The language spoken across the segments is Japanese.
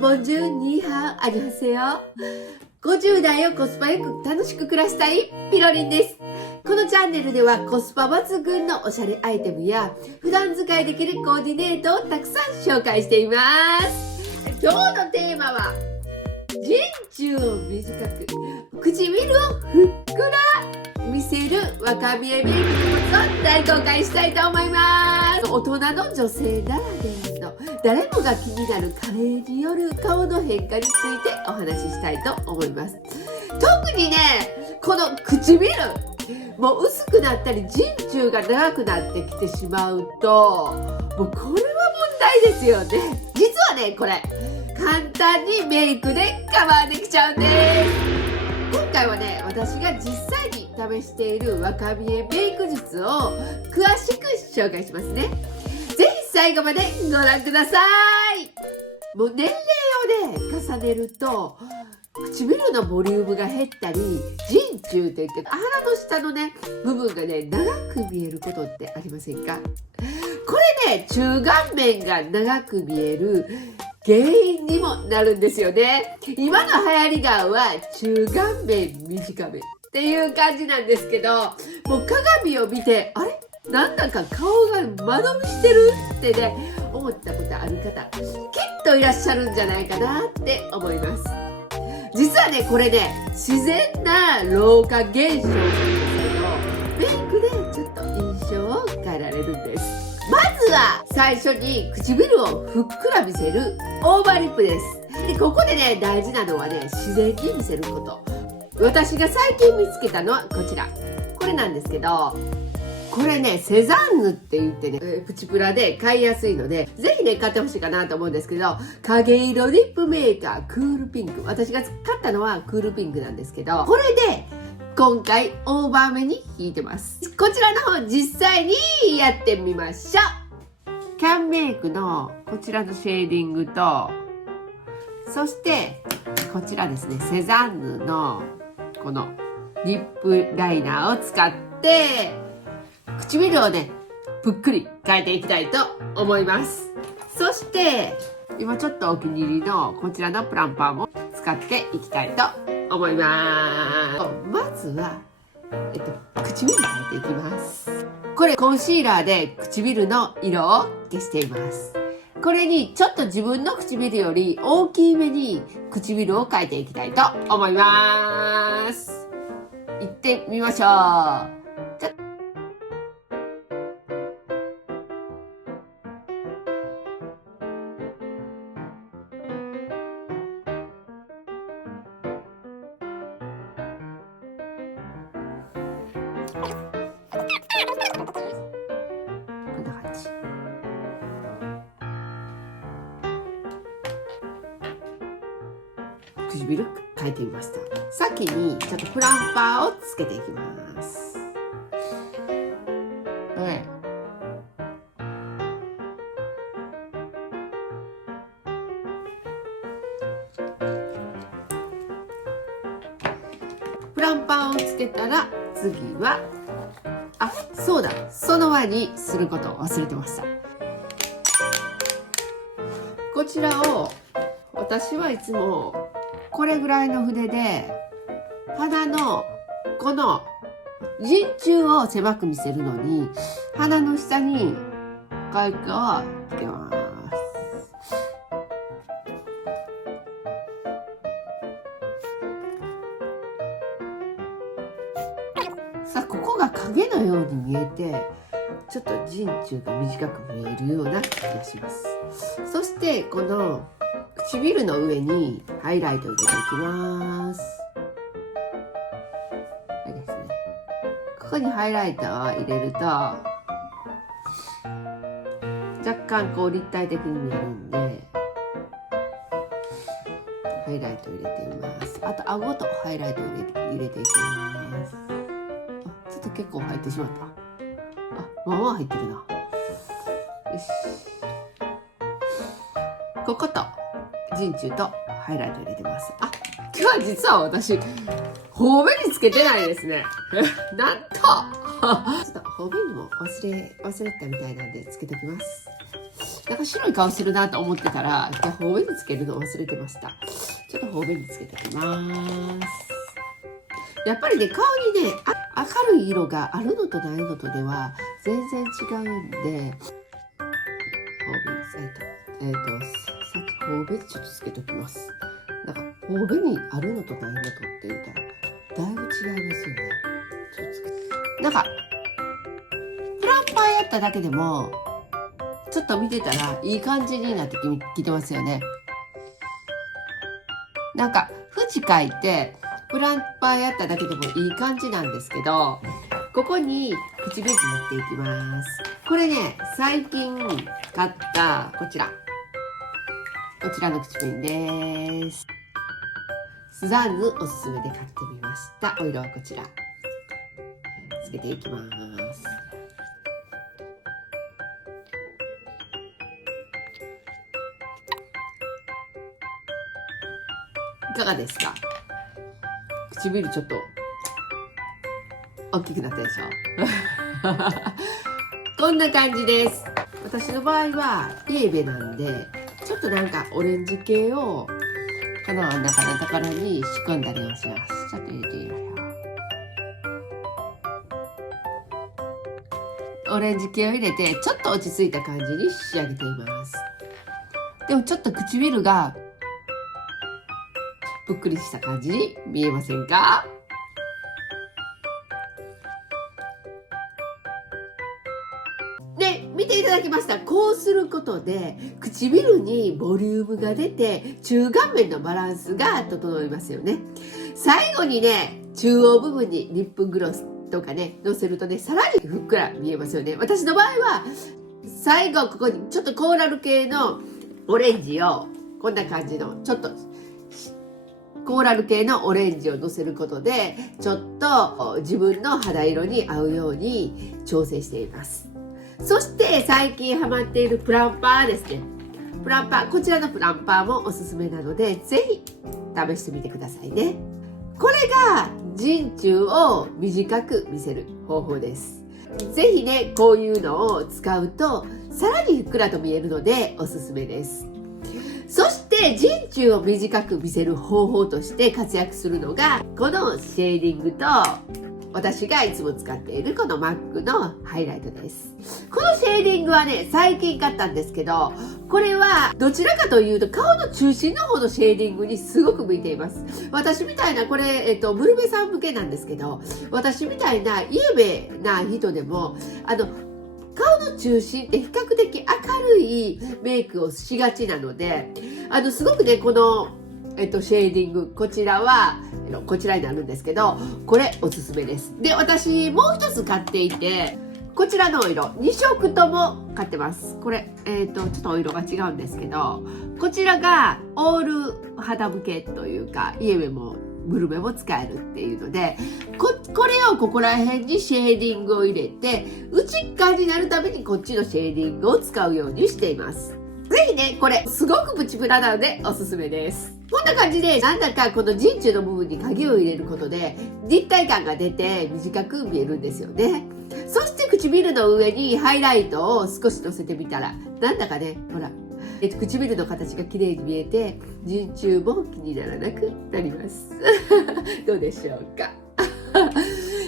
ボンジュール、ニーハオ、アニハセヨ。50代をコスパよく楽しく暮らしたいピロリンです。このチャンネルではコスパ抜群のおしゃれアイテムや普段使いできるコーディネートをたくさん紹介しています。今日のテーマは人中を短く唇をふっくら見せる若見えメイクのコツを大公開したいと思います。大人の女性ならではの誰もが気になる加齢による顔の変化についてお話ししたいと思います。特にね、この唇もう薄くなったり人中が長くなってきてしまうと、もうこれは問題ですよね。実はね、これ簡単にメイクでカバーできちゃうんです。今回はね、私が実際に試している若見えメイク術を詳しく紹介しますね。ぜひ最後までご覧ください。もう年齢をね重ねると唇のボリュームが減ったり、人中って言って鼻の下のね部分がね長く見えることってありませんか？これね、中顔面が長く見える原因にもなるんですよね。今の流行り顔は中顔面短めっていう感じなんですけど、もう鏡を見てあれなんだか顔が間延びしてるってね思ったことある方きっといらっしゃるんじゃないかなって思います。実はね、これね自然な老化現象なんですけど、メイクでちょっと印象を変えられるんです。まずは最初に唇をふっくら見せるオーバーリップです。でここでね大事なのはね、自然に見せること。私が最近見つけたのはこちら、これなんですけど、これねセザンヌって言ってね、プチプラで買いやすいのでぜひね買ってほしいかなと思うんですけど、影色リップメーカークールピンク、私が買ったのはクールピンクなんですけど、これで今回オーバー目に引いてます。こちらの方実際にやってみましょう。キャンメイクのこちらのシェーディングと、そしてこちらですね、セザンヌのこのリップライナーを使って唇をねぷっくり変えていきたいと思います。そして今ちょっとお気に入りのこちらのプランパーも使っていきたいと思います。まずは、唇を変えていきます。これコンシーラーで唇の色を消しています。これにちょっと自分の唇より大きいめに唇を変えていきたいと思います。行ってみましょう。こんな感じ。唇変えてみました。先にちょっとプランパーをつけていきます。プランパーをつけたら次は、そうだ、その前にすることを忘れてました。こちらを私はいつもこれぐらいの筆で鼻のこの人中を狭く見せるのに鼻の下にカイカをつけます。さあ、ここが影のように見えてちょっと人中が短く見えるような気がします。そしてこの唇の上にハイライトを入れていきます。はいですね。ここにハイライトを入れると若干こう立体的に見えるんで、ハイライトを入れています。あと顎とハイライトを入れていきます。ちょっと結構入ってしまった。まあまあ入ってるな。よし。ここと人中とハイライト入れてます。今日は実は私頬紅つけてないですね。なんとちょっと頬紅も忘れたみたいなんでつけておきます。なんか白い顔するなと思ってたら、今日方面につけるのを忘れてました。ちょっと方面につけておきます。やっぱりね、顔にね、明るい色があるのとないのとでは全然違うんで、方面、さっき方面ちょっとつけておきます。なんか方面にあるのとないのとって言ったらだいぶ違いますよね。ちょっとつけて、なんかプランパーやっただけでもちょっと見てたらいい感じになってきてますよね。なんか縁書いてプランパーやっただけでもいい感じなんですけど、ここに口紅塗っていきます。これね、最近買ったこちらの口紅です。スザンヌおすすめで買ってみました。お色はこちらつけていきます。いかがですか？唇ちょっと大きくなったでしょこんな感じです。私の場合はイエベなんで、ちょっとなんかオレンジ系をこの中のところに仕込んだりをします。ちょっと入れてみましょう。オレンジ系を入れてちょっと落ち着いた感じに仕上げています。でもちょっと唇がぷっくりした感じに見えませんか？で、見ていただきました。こうすることで唇にボリュームが出て中顔面のバランスが整いますよね。最後にね、中央部分にリップグロスとかねのせるとね、さらにふっくら見えますよね。私の場合は最後ここにちょっとコーラル系のオレンジをこんな感じのちょっとコーラル系のオレンジをのせることでちょっと自分の肌色に合うように調整しています。そして最近ハマっているプランパーですね。プランパー、こちらのプランパーもおすすめなのでぜひ試してみてくださいね。これが人中を短く見せる方法です。ぜひね、こういうのを使うとさらにふっくらと見えるのでおすすめです。そして人中を短く見せる方法として活躍するのがこのシェーディングと私がいつも使っているこの MAC のハイライトです。このシェーディングはね、最近買ったんですけど、これはどちらかというと顔の中心の方のシェーディングにすごく向いています。私みたいな、これ、ブルベさん向けなんですけど、私みたいなイエベな人でも顔の中心って比較的明るいメイクをしがちなので、すごくね、この、シェーディング、こちらになるんですけど、これおすすめです。で、私もう一つ買っていて、こちらのお色、2色とも買ってます。これ、ちょっとお色が違うんですけど、こちらがオール肌向けというか、イエベもブルベも使えるっていうので、これをここら辺にシェーディングを入れて、内側になるためにこっちのシェーディングを使うようにしています。ぜひね、これすごくプチプラなのでおすすめです。こんな感じで、なんだかこの人中の部分に影を入れることで立体感が出て短く見えるんですよね。そして唇の上にハイライトを少しのせてみたら、なんだかね、ほら、唇の形が綺麗に見えて人中も気にならなくなりますどうでしょうか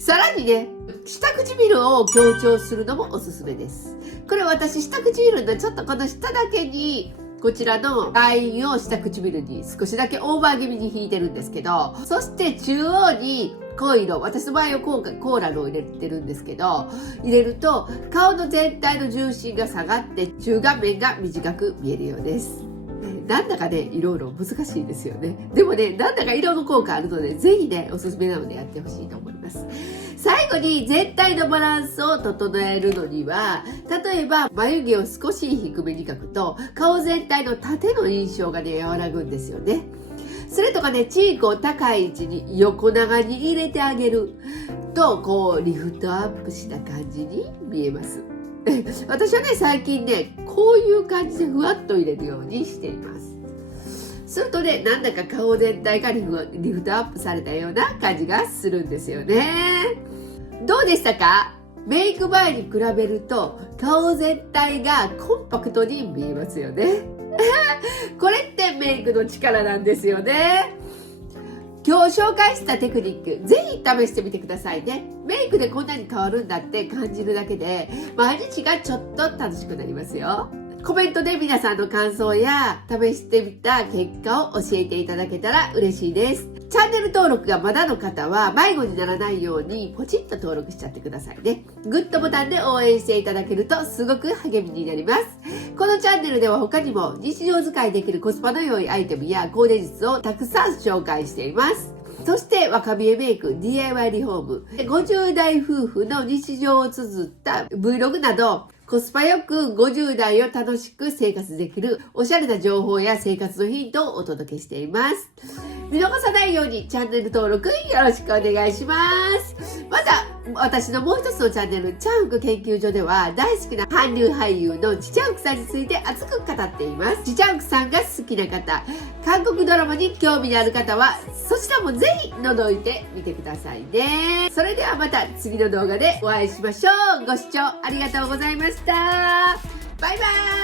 さらにね、下唇を強調するのもおすすめです。これ私下唇のちょっとこの下だけにこちらのラインを下唇に少しだけオーバー気味に引いてるんですけど、そして中央に濃い色、私の場合はコーラルを入れてるんですけど、入れると顔の全体の重心が下がって中顔面が短く見えるようです。なんだかね、いろいろ難しいですよね。でもね、なんだか色の効果あるので、ぜひね、おすすめなのでやってほしいと思います。最後に全体のバランスを整えるのには、例えば眉毛を少し低めに描くと、顔全体の縦の印象がね、和らぐんですよね。それとかね、チークを高い位置に横長に入れてあげると、こうリフトアップした感じに見えます。私はね、最近ね、こういう感じでふわっと入れるようにしています。するとね、なんだか顔全体がリフトアップされたような感じがするんですよね。どうでしたか？メイク前に比べると顔全体がコンパクトに見えますよね。これってメイクの力なんですよね。今日紹介したテクニック、ぜひ試してみてくださいね。メイクでこんなに変わるんだって感じるだけで、毎日がちょっと楽しくなりますよ。コメントで皆さんの感想や試してみた結果を教えていただけたら嬉しいです。チャンネル登録がまだの方は迷子にならないようにポチッと登録しちゃってくださいね。グッドボタンで応援していただけるとすごく励みになります。このチャンネルでは他にも日常使いできるコスパの良いアイテムやコーデ術をたくさん紹介しています。そして若見えメイク、DIY リフォーム、50代夫婦の日常を綴った Vlog など、コスパよく50代を楽しく生活できるおしゃれな情報や生活のヒントをお届けしています。見逃さないようにチャンネル登録よろしくお願いします。また、私のもう一つのチャンネル、チャンク研究所では大好きな韓流俳優のチチャンクさんについて熱く語っています。チチャンクさんが好きな方、韓国ドラマに興味のある方は、そちらもぜひ覗いてみてくださいね。それではまた次の動画でお会いしましょう。ご視聴ありがとうございました。バイバーイ。